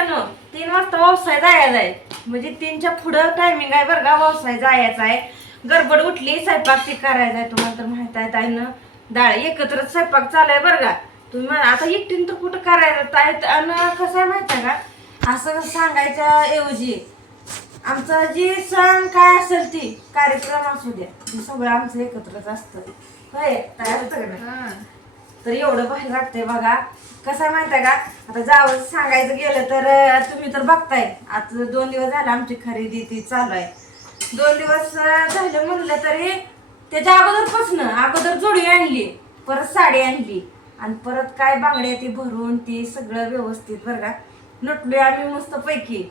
मित्रांनो 3 वाजता व्यवसाय जायचा आहे. म्हणजे 3च्या पुढं टायमिंग आहे बरं का. व्यवसाय जायचा आहे. गडबड उठली, स्वयंपाक ती करायचा आहे. तुम्हाला तर माहित आहे ताईनं डाळ एकत्रच स्वयंपाक चालू आहे बरं का. तुम्ही आता एकटीन तर कुठं करायला ताई. आणि कसं आहे माहिती आहे का, असं सांगायच्या ऐवजी आमचं जी सण काय असेल ती कार्यक्रम असू द्या हे सगळं आमचं एकत्रच असतं. होय तयार असतं का नाही? तर एवढं भारी वाटतंय बघा. कसं आहे माहिती आहे का, आता जावं सांगायचं गेलं तर तुम्ही तर बघताय आता 2 दिवस झाले आमची खरेदी ती चालू आहे. 2 दिवस झाले म्हणलं तरी त्याच्या अगोदर जोडी आणली, परत साडी आणली आणि परत काय बांगड्या ती भरून ती सगळं व्यवस्थित बरं का. नटलोय आम्ही मस्त पैकी.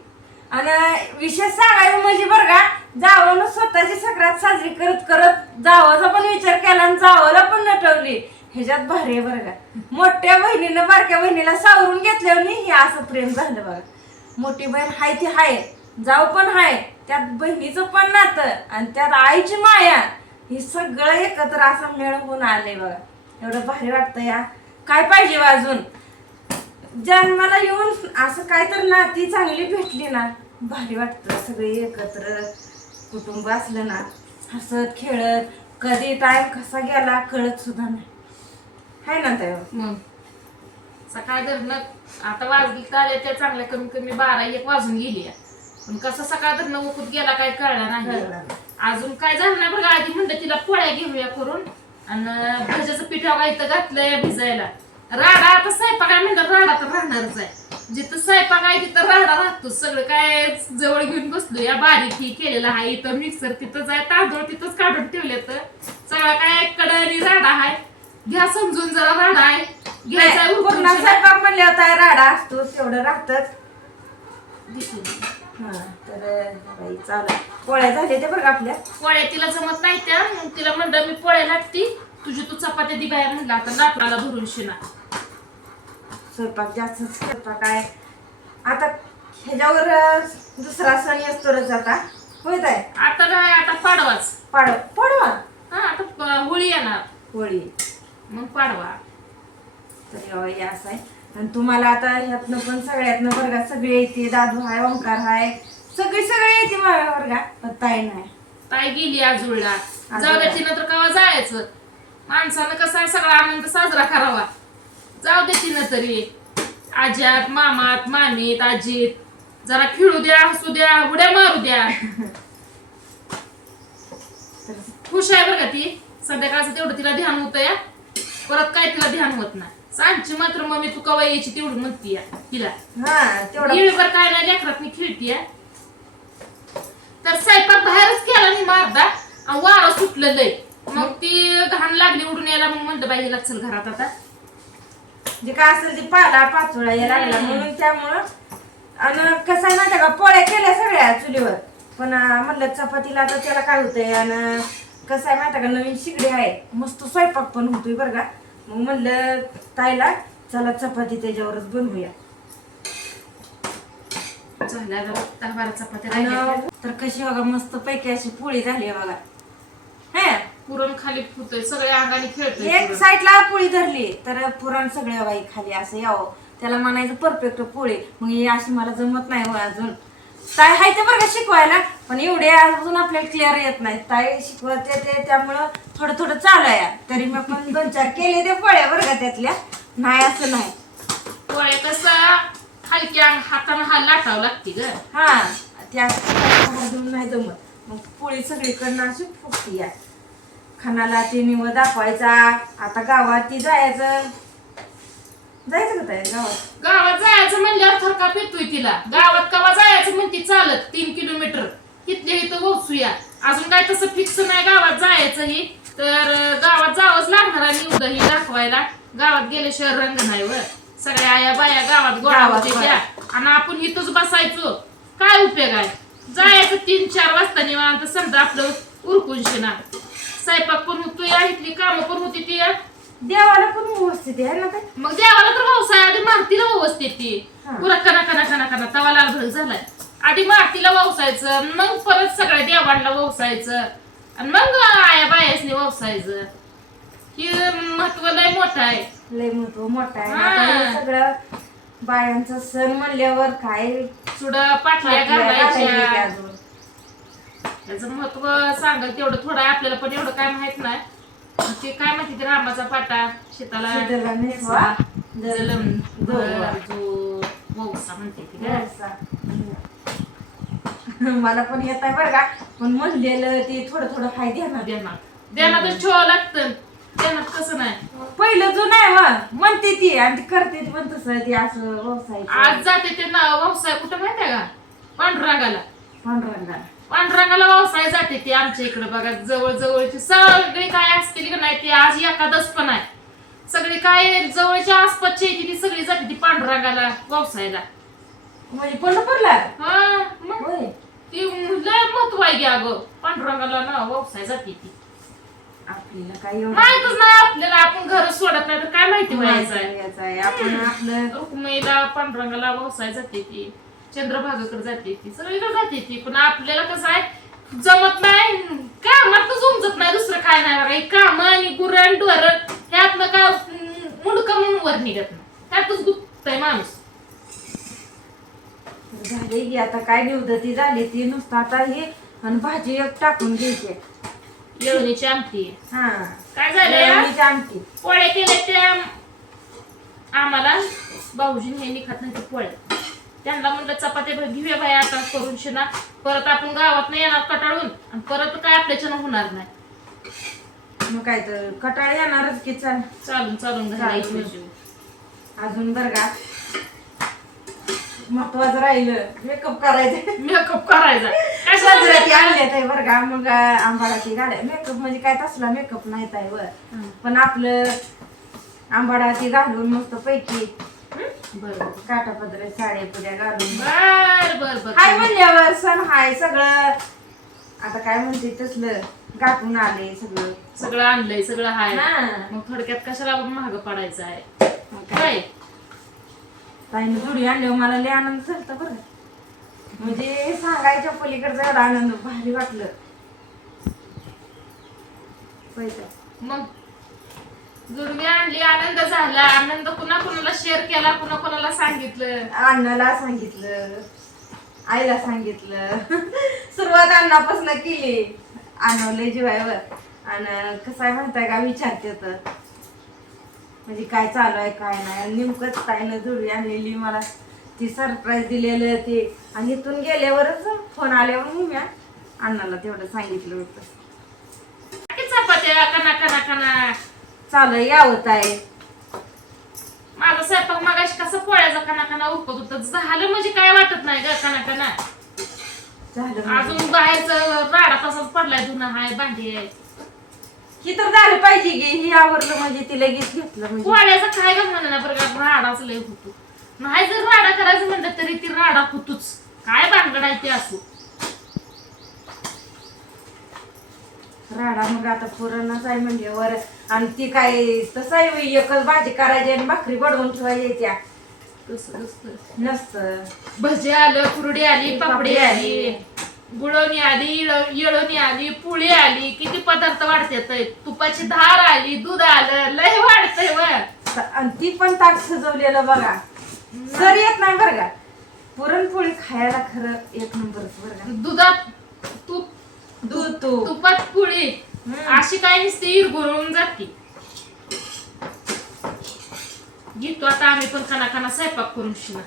आणि विशेष सांगायचं म्हणजे बरं का, जावं स्वतःची सक्रात साजरी करत करत जावाचा पण विचार केला आणि जावाला पण नटवली. ह्याच्यात भारी आहे बरं का. मोठ्या बहिणीनं बारक्या बहिणीला सावरून घेतल्यावर हे असं प्रेम झालं बघा. मोठी बहीण हाय ती हाय, जाव पण हाय, त्यात बहिणीचं पण नातं आणि त्यात आईची माया, हे सगळं एकत्र असं मेळ होऊन आलंय बघा. एवढं भारी वाटतं या. काय पाहिजे अजून जन्माला येऊन असं काय तर नाती चांगली भेटली ना, भारी वाटतं. सगळे एकत्र कुटुंब असलं ना, हसत खेळत, कधी टाइम कसा गेला कळत सुद्धा नाही. हाय ना ताई. मग सकाळ धरणं आता वाजली आले त्या चांगल्या कमी कमी 12-1 वाजून गेली. पण कसं सकाळ धरणं उकूत गेला काय कळला नाही. अजून काय झालं नाही बरं. आधी म्हणलं तिला पोळ्या घेऊया करून आणि भज्याचं पिठा काय इथं घातलंय भिजायला. राडा आता स्वयंपाक आहे म्हणलं राडा तर राहणारच आहे. जिथं स्वयंपाक आहे तिथं राडा राहतो. सगळं काय जवळ घेऊन बसलो या. बारीक ही केलेला आहे. इथं मिक्सर तिथंच आहे. तांदूळ तिथंच काढून ठेवले तर सगळं काय कडणी राडा आहे. घ्या समजून जरा राडा आहे घ्यायचा. पूर्ण स्वयंपाक म्हणले होता राडा असतो तेवढं राहतच. तर चालू पोळ्या झाल्या ते बरं का. आपल्या पोळ्या तिला जमत नाही त्या. मग तिला म्हणलं मी पोळ्या लाटती, तुझी तू चपात्या दी बाहेर म्हणलं. आता लाकडाला भरून शिना. स्वयंपाक जास्त स्वयंपाक आहे आता. ह्याच्यावर दुसरा सण असतोच आता. होत आहे आता नाही. आता पाडवाच. पाडवा. हा आता होळी येणार. होळी मग पाडवा. तर हे असं आहे. आणि तुम्हाला आता ह्यातनं पण सगळ्यातनं बरं का सगळे येते. दादू हाय, ओंकार हाय, सगळी येते मला बरं का. पण ताई नाही. ताई गेली आजूळला. जाऊ द्याची नंतर केव्हा जायचं. माणसानं कसा सगळा आनंद साजरा करावा. जाऊ द्याची ना तरी आज्यात मामात मामीत आजीत जरा खेळू द्या, हसू द्या, उड्या मारू द्या. खुश आहे बरं का ती. संध्याकाळचं तेवढं तिला ध्यान होतं या. परत काय तिला ध्यान होत नाही. सांगची मात्र मम्मी तू कवा यायची तेवढं म्हणती या तिला. येळीवर काय नाही लेकरात मी खेळती. तर स्वयंपाक बाहेरच केला नाही मारदा आणि वारं सुटलं लय. मग ती घाण लागली उडून यायला. मग म्हणलं बाई हिला चल घरात आता. जे काय असेल ते पाचोळा यायला लागला म्हणून त्यामुळं. आणि कसं आहे माहिती का, पोळ्या केल्या सगळ्या चुलीवर. पण म्हणलं चपातीला आता त्याला काय होतंय. आणि कसं आहे माहिती का, नवीन शिगडी आहे मस्त स्वयंपाक पण होतोय बरं का. मग म्हणलं ताईला चला चपाती त्याच्यावरच बनवूया. झाल्या 10-12 चपात्या. तर कशी बघा मस्त पैकी अशी पोळी झाली बघा. हे पुरण खाली फुटतोय सगळ्या अंगाने खेळतोय. एक साईडला पोळी धरली तर पुरण सगळ्या बाई खाली असं यावं. त्याला म्हणायचं परफेक्ट पोळी. मग ही अशी मला जमत नाही हो अजून. ताई हाय ते बरं का शिकवायला, पण एवढे अजून आपल्याला क्लिअर येत नाही. ताई शिकवते ते त्यामुळं थोडं थोडं चालू आहे. तरी मी पण 2-4 केले ते पोळ्या बरं का त्यातल्या. नाही असं नाही. पोळ्या कसं हलक्या हाताने हा लाटावं लागते ग. हा त्या देऊन नाही जमत. मग पोळी सगळीकडनं अशी फुगती या. खानाला ते निव दाखवायचा. आता गावात ती जायचं का ताई गावात. गावात जायचं म्हणल्यावर थरका पेतोय तिला. गावात कवा जायचं म्हणती चालत 3 किलोमीटर इथल्या इथं वसूया. अजून काय तसं फिक्स नाही गावात जायचं ही. तर गावात जावंच लागणार आणि उद्या ही दाखवायला. गावात गेल्याशिवाय रंग नाही व. सगळ्या आया बाया गावात गोळा होत्या आणि आपण इथंच बसायचो. काय उपयोग आहे. जायचं 3-4 वाजता निवांत समजा आपलं उरकून शिना. स्वयंपाक पण होतोय, इथली कामं पण होती ती. देवाला पण व्यवस्थित आहे ना. मग देवाला तर व्यवसाय आधी मारतीला व्यवस्थित ती. पुरा कना तवा लाल भडक झालाय. आधी मारतीला व्यवसायचं, मग परत सगळ्या देवांना व्यवसायचं आणि मग आया बायासनी व्यवसायचं. ही महत्व लय मोठं आहे. लय महत्व मोठं आहे. आता हे सगळं बायांचा सण म्हणल्यावर काय सुडा पाटल्या घालायची घालायच्या अजून. त्याचं महत्व सांगल तेवढं थोडं आहे, आपल्याला पण एवढं काय माहित नाही. ते काय माहिती ते रामाचा पाटा शीतला शेताला नेसवा, जलम जोगवा. जो वौसा म्हणते ती काय. नेसा. मला पण येत आहे बरं का, पण म्हणलेलं ते थोडं थोडं काय देणार. देण्यातच ठेवावं लागतं. देण्यात कसं नाही. पहिलं जो नाही म्हणते ती आणि ती करते ती पण तसं ती असं व्यवसाय आज जाते ते ना व्यवसाय कुठं माहितीये का, पांडुरंगाला. पांडुरंगाला. पांडुरंगाला व्यवसाय जाते ती आमच्या इकडे बघा. जवळ जवळची सगळी काय असतील का नाही ती, आज एकादश पण आहे, सगळी काय जवळच्या आसपासची येते ती सगळी जाते ती पांडुरंगाला व्यवसायला. म्हणजे पंढरपूरला. हा मग होय. ती लय महत्व आहे की अगं, पांडुरंगाला ना व्यवसाय जाते ती. आपल्याला काय एवढं माहितच नाही आपल्याला, आपण घर सोडत नाही तर काय माहिती व्हायचं आहे. यायचं आहे. आपण आपलं रुक्मिणीला पांडुरंगाला व्यवसाय जाते ती, चंद्रभागाकडे जाते ती, सगळीकडे जाते ती. पण आपल्याला कसं आहे, जमत नाही, कामातच उमजत नाही, दुसरं काय नाही बघा. काम आणि गुरण ढोरण हे आपलं काय मुंडकं म्हणून वर निघत नाही, त्यातच गुप्तय माणूस. झाली की आता काय निवडती झाली ती नुसतं आता हे आणि भाजी एक टाकून घ्यायची. येळणीची आमटी. हा काय झालंय, येळवणीची आमटी. पोळ्या केल्या त्या आम्हाला भाऊजीने हे निघत नाही ते पोळ्या. त्यांना म्हणलं चपात्या घेऊया बाई आता करून शिना, परत आपण गावात नाही येणार कटाळून आणि परत काय आपल्याच्यानं होणार नाही. मग काय तर कटाळ येणारच की. चालून चालून घालायचं जीव. अजून बरं का महत्वाचं राहिलं मेकअप करायचं. मेकअप करायचा सजराती आणल्यात आहे बरं का. मग आंबाडाची गाड्या मेकअप म्हणजे काय तसला मेकअप नाही आहे वर, पण आपलं आंबाडाची घालून मस्त पैकी बरोबर काटापदर साड्या पुड्या घालून बर बर बर हाय म्हणल्यावर सण हाय सगळं. आता काय म्हणते तसलं गाठून आले सगळं. सगळं आणलंय, सगळं हाय. हा. मग थोडक्यात कशाला महाग पडायचं आहे मग काय काय. ताईने जोडी आणल्यावर मला लय आनंद झालता बरं. म्हणजे सांगायच्या पलीकडचा एवढा आनंद भारी वाटलं. पैसा मग जुडवी आणली, आनंद झाला. आनंद कुणा कुणाला शेअर केला, कुणा कुणाला सांगितलं. अण्णाला सांगितलं, आईला सांगितलं. सुरुवात अण्णापासून केली. आणवले जीवावर. आणि कसं आहे म्हणताय का विचारते तर म्हणजे काय चालू आहे काय नाही. नेमकंच ताईनं जोडी आणलेली मला ती सरप्राईज दिलेलं ते. आणि इथून गेल्यावरच फोन आल्यावर मी अण्णाला तेवढं सांगितलं होतं. किती चपात्या कना कना कना चालू यावत आहे. माझा स्वयंपाक मगाशी कसं पोळ्याचा कना कना उपत होत झालं म्हणजे काय वाटत नाही ग कना कना. झालं म्हणजे. अजून बाहेरचं राडा तसाच पडलाय, धुणं हाय, भांडी आहे. ही तर झालं पाहिजे की. ही आवडलं म्हणजे ती लगेच घेतलं म्हणजे. पोळ्याचं काय ग म्हणा बरं का, राडाच लय होतो. नाही जर राडा करायचं म्हणलं तरी ती राडा होतोच. काय भानगड आहे ते असो. राडा मग आता पुरणच आहे म्हणजे वर. आणि ती काय तसं आहे एकच भाजी करायची आणि भाकरी बडवून ठेवायच्या तसं नसतं. नसतं. भजी आलं, कुरडी आली, पापडी आली, गुळवणी आली, येळवणी आली, पुळी आली, किती पदार्थ वाढतात. तुपाची धार आली, दूध आलं, लय वाढतंय व. आणि ती पण ताट सजवलेलं बघा. सर येत नाही बरं का. पुरणपोळी खायला खरं एक नंबरच बरं का. दुधात तूप, दूध तूप तुपात पुळी अशी काय नुसती इरगुळून जाते. घेतो आता आम्ही पण खाना खाना स्वयंपाक करून शिना.